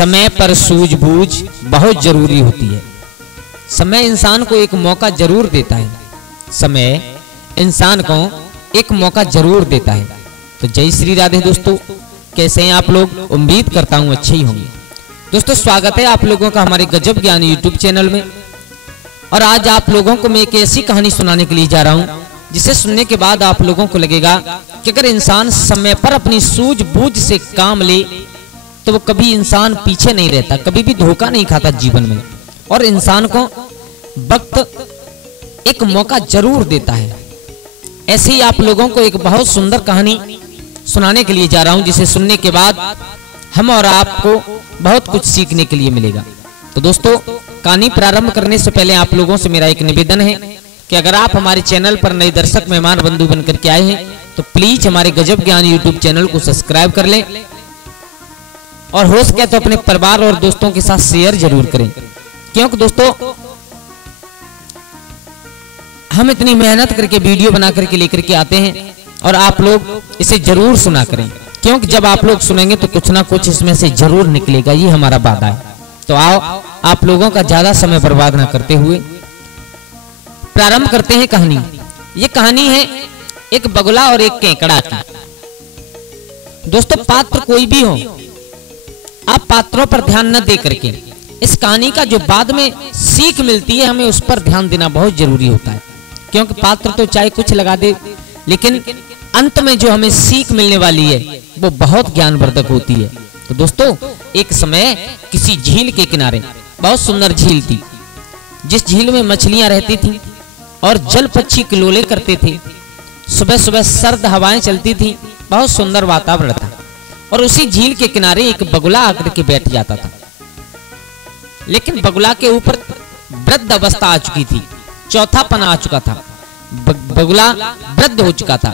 समय पर सूझबूझ बहुत जरूरी होती है। समय इंसान को एक मौका जरूर देता है। समय इंसान को एक मौका जरूर देता है। तो जय श्री राधे दोस्तों, कैसे हैं आप लोग? उम्मीद करता हूं अच्छे ही होंगे। दोस्तों स्वागत है आप लोगों का हमारे गजब ज्ञान यूट्यूब चैनल में। और आज आप लोगों को मैं एक ऐसी कहानी सुनाने के लिए जा रहा हूं जिसे सुनने के बाद आप लोगों को लगेगा कि अगर इंसान समय पर अपनी सूझबूझ से काम ले तो वो कभी इंसान पीछे नहीं रहता, कभी भी धोखा नहीं खाता जीवन में, और इंसान को वक्त एक मौका जरूर देता है। ऐसे ही आप लोगों को एक बहुत सुंदर कहानी सुनाने के लिए जा रहा हूं जिसे सुनने के बाद हम और आपको बहुत कुछ सीखने के लिए मिलेगा। तो दोस्तों कहानी प्रारंभ करने से पहले आप लोगों से मेरा एक निवेदन है कि अगर आप हमारे चैनल पर नए दर्शक मेहमान बंधु बनकर के आए हैं तो प्लीज हमारे गजब ज्ञान यूट्यूब चैनल को सब्सक्राइब कर लें और हो सके तो अपने परिवार और दोस्तों के साथ शेयर जरूर करें, क्योंकि दोस्तों हम इतनी मेहनत करके वीडियो बना करके लेकर के आते हैं और आप लोग इसे जरूर सुना करें, क्योंकि जब आप लोग सुनेंगे तो कुछ ना कुछ इसमें से जरूर निकलेगा, ये हमारा वादा है। तो आओ आप लोगों का ज्यादा समय बर्बाद ना करते हुए प्रारंभ करते हैं कहानी। ये कहानी है एक बगुला और एक केकड़ा की। दोस्तों पात्र कोई भी हो, आप पात्रों पर ध्यान न दे करके इस कहानी का जो बाद में सीख मिलती है हमें उस पर ध्यान देना बहुत जरूरी होता है, क्योंकि पात्र तो चाहे कुछ लगा दे लेकिन अंत में जो हमें सीख मिलने वाली है वो बहुत ज्ञानवर्धक होती है। तो दोस्तों एक समय किसी झील के किनारे बहुत सुंदर झील थी, जिस झील में मछलियां रहती थी और जल पक्षी किलोले करते थे। सुबह सुबह सर्द हवाएं चलती थी, बहुत सुंदर वातावरण था। और उसी झील के किनारे एक बगुला आकर के बैठ जाता था, लेकिन बगुला के ऊपर वृद्ध अवस्था आ चुकी थी, चौथापन आ चुका था, बगुला वृद्ध हो चुका था।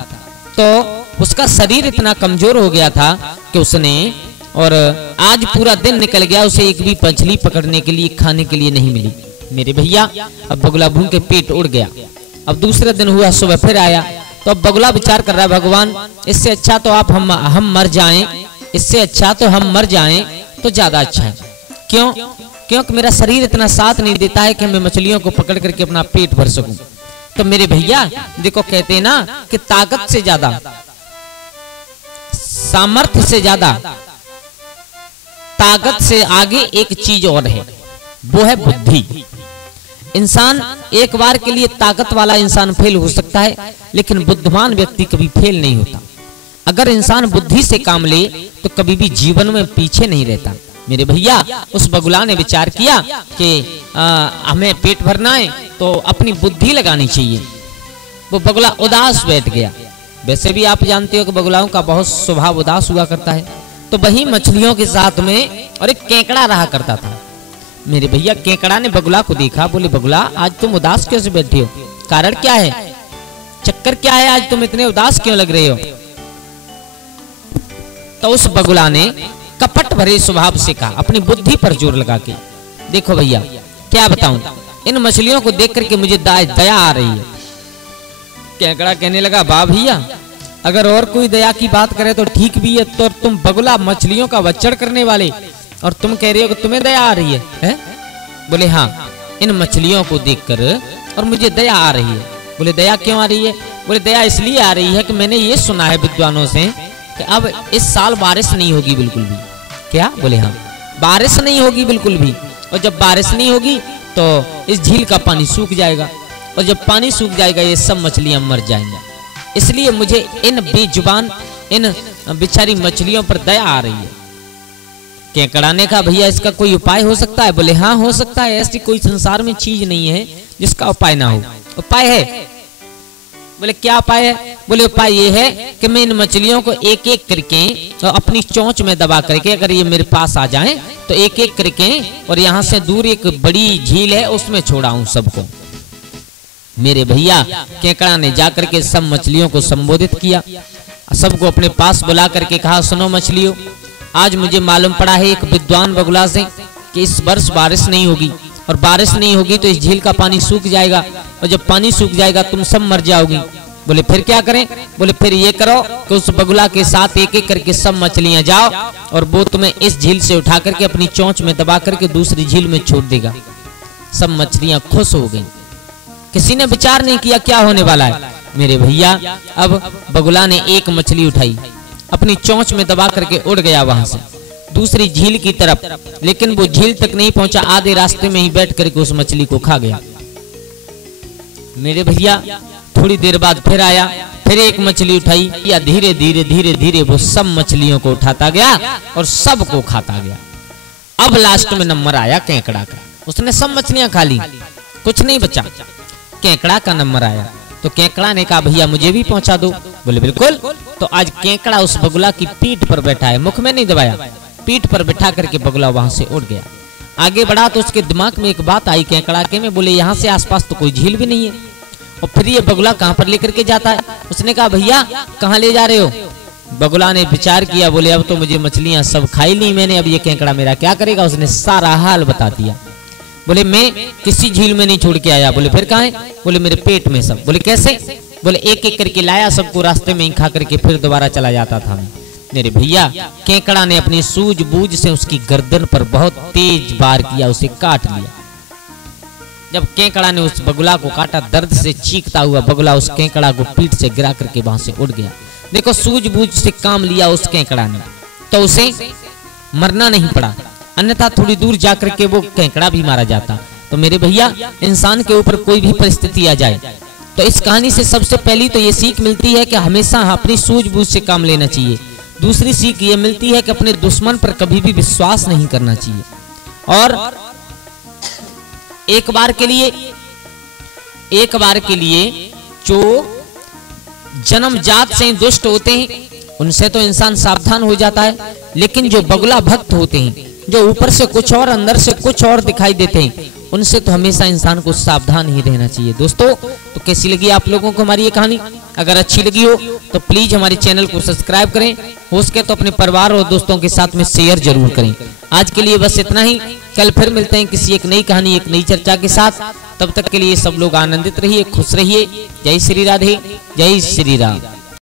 तो उसका शरीर इतना कमजोर हो गया था कि उसने, और आज पूरा दिन निकल गया, उसे एक भी मछली पकड़ने के लिए खाने के लिए नहीं मिली। मेरे भैया अब बगुला भूख के पेट उड़ गया। अब दूसरे दिन हुआ, सुबह फिर आया, तो अब बगुला विचार कर रहा है, भगवान इससे अच्छा तो आप हम मर जाएं, इससे अच्छा तो हम मर जाएं तो ज्यादा अच्छा है। क्यों? क्योंकि मेरा शरीर इतना साथ नहीं देता है कि मैं मछलियों को पकड़ करके अपना पेट भर सकूं। तो मेरे भैया देखो, कहते हैं ना कि ताकत से ज्यादा, सामर्थ्य से ज्यादा, ताकत से आगे एक चीज और है, वो है बुद्धि। इंसान एक बार के लिए ताकत वाला इंसान फेल हो सकता है, लेकिन बुद्धिमान व्यक्ति कभी फेल नहीं होता। अगर इंसान बुद्धि से काम ले तो कभी भी जीवन में पीछे नहीं रहता। मेरे भैया उस बगुला ने विचार किया कि हमें पेट भरना है तो अपनी बुद्धि लगानी चाहिए। वो बगुला उदास बैठ गया। वैसे भी आप जानते हो कि बगुलाओं का बहुत स्वभाव उदास हुआ करता है। तो वही मछलियों के साथ में और एक केकड़ा रहा करता था। मेरे भैया केकड़ा ने बगुला को देखा, बोले बगुला आज तुम उदास कैसे बैठे हो? कारण क्या है? चक्कर क्या है? आज तुम इतने उदास क्यों लग रहे हो? तो उस बगुला ने कपट भरे स्वभाव से कहा, अपनी बुद्धि पर जोर लगा के, देखो भैया क्या बताऊं, इन मछलियों को देख करके मुझे दया आ रही है। केकड़ा कहने लगा, वाह भैया, अगर और कोई दया की बात करे तो ठीक भी है, तो तुम बगुला मछलियों का वचड़ करने वाले, और तुम कह रहे हो कि तुम्हें दया आ रही है? बोले हाँ, इन मछलियों को देखकर और मुझे दया आ रही है। बोले दया क्यों आ रही है? बोले दया इसलिए आ रही है कि मैंने ये सुना है विद्वानों से कि अब इस साल बारिश नहीं होगी बिल्कुल भी। क्या? बोले हाँ, बारिश नहीं होगी बिल्कुल भी, और जब बारिश नहीं होगी तो इस झील का पानी सूख जाएगा, और जब पानी सूख जाएगा ये सब मछलियां मर जाएंगी। इसलिए मुझे इन बेजुबान, इन बेचारी मछलियों पर दया आ रही है। केकड़ा ने कहा, भैया इसका कोई उपाय हो सकता है? बोले हाँ हो सकता है, ऐसी कोई संसार में चीज नहीं है जिसका उपाय ना हो। उपाय है? बोले क्या उपाय है? बोले उपाय ये है कि मैं इन मछलियों को एक एक करके अपनी चोंच में दबा करके, अगर ये मेरे पास आ जाएं तो एक एक करके, और यहाँ से दूर एक बड़ी झील है उसमें छोड़ाऊं सबको। मेरे भैया केकड़ा ने जाकर के सब मछलियों को संबोधित किया, सबको अपने पास बुला करके कहा, सुनो मछलियों, आज मुझे मालूम पड़ा है एक विद्वान बगुला से कि इस वर्ष बारिश नहीं होगी, और बारिश नहीं होगी तो इस झील का पानी सूख जाएगा, और जब पानी सूख जाएगा तुम सब मर जाओगी। बोले फिर क्या करें? बोले फिर ये करो कि उस बगुला के साथ एक एक करके सब मछलियां जाओ और वो तुम्हें इस झील से उठा करके अपनी चोंच में दबा करके दूसरी झील में छोड़ देगा। सब मछलियां खुश हो गई। किसी ने विचार नहीं किया क्या होने वाला है। मेरे भैया अब बगुला ने एक मछली उठाई, अपनी चोंच में दबा करके उड़ गया वहां से दूसरी झील की तरफ, लेकिन वो झील तक नहीं पहुंचा, आधे रास्ते में ही बैठ करके उस मछली को खा गया। मेरे भैया थोड़ी देर बाद फिर आया, फिर एक मछली उठाई, या धीरे धीरे धीरे धीरे वो सब मछलियों को उठाता गया और सबको खाता गया। अब लास्ट में नंबर आया केकड़ा का, उसने सब मछलियां खा ली, कुछ नहीं बचा। केकड़ा का नंबर आया तो केकड़ा ने कहा भैया मुझे भी पहुंचा दो। बोले बिल्कुल। तो आज केकड़ा उस बगुला की पीठ पर बैठा है, मुख में नहीं दबाया, पीठ पर बैठा करके बगुला वहां से उड़ गया। आगे बढ़ा तो उसके दिमाग में एक बात आई केकड़ा के में, बोले यहाँ से आसपास तो कोई झील भी नहीं है और फिर ये बगुला कहाँ पर लेकर के जाता है। उसने कहा भैया कहाँ ले जा रहे हो? बगुला ने विचार किया, बोले अब तो मुझे मछलियां सब खाई ली मैंने, अब ये केकड़ा मेरा क्या करेगा? उसने सारा हाल बता दिया। बोले मैं किसी झील में नहीं छोड़ के आया। बोले फिर कहाँ है? बोले मेरे पेट में सब। बोले कैसे? बोले एक एक करके लाया, सबको रास्ते में ही खा करके फिर दोबारा चला जाता था मैं। मेरे भैया केकड़ा ने अपनी सूझबूझ से उसकी गर्दन पर बहुत तेज वार किया, उसे काट लिया। जब केकड़ा ने उस बगुला को काटा, दर्द से चीखता हुआ बगुला उस केकड़ा को पीठ से गिरा करके वहां से उड़ गया। देखो सूझबूझ से काम लिया उस केकड़ा ने, तो उसे मरना नहीं पड़ा, अन्यथा थोड़ी दूर जाकर के वो केकड़ा भी मारा जाता। तो मेरे भैया इंसान के ऊपर कोई भी परिस्थिति आ जाए तो इस कहानी से सबसे पहली तो ये सीख मिलती है कि हमेशा अपनी सूझबूझ से काम लेना चाहिए। दूसरी सीख ये मिलती है कि अपने दुश्मन पर कभी भी विश्वास नहीं करना चाहिए, और एक बार के लिए जो जन्मजात से दुष्ट होते हैं उनसे तो इंसान सावधान हो जाता है, लेकिन जो बगुला भक्त होते हैं, जो ऊपर से कुछ और अंदर से कुछ और दिखाई देते हैं, उनसे तो हमेशा इंसान को सावधान ही रहना चाहिए। दोस्तों तो कैसी लगी आप लोगों को हमारी ये कहानी? अगर अच्छी लगी हो तो प्लीज हमारे चैनल को सब्सक्राइब करें, हो सके तो अपने परिवार और दोस्तों के साथ में शेयर जरूर करें। आज के लिए बस इतना ही, कल फिर मिलते हैं किसी एक नई कहानी, एक नई चर्चा के साथ। तब तक के लिए सब लोग आनंदित रहिए, खुश रहिए। जय श्री राधे, जय श्री राम।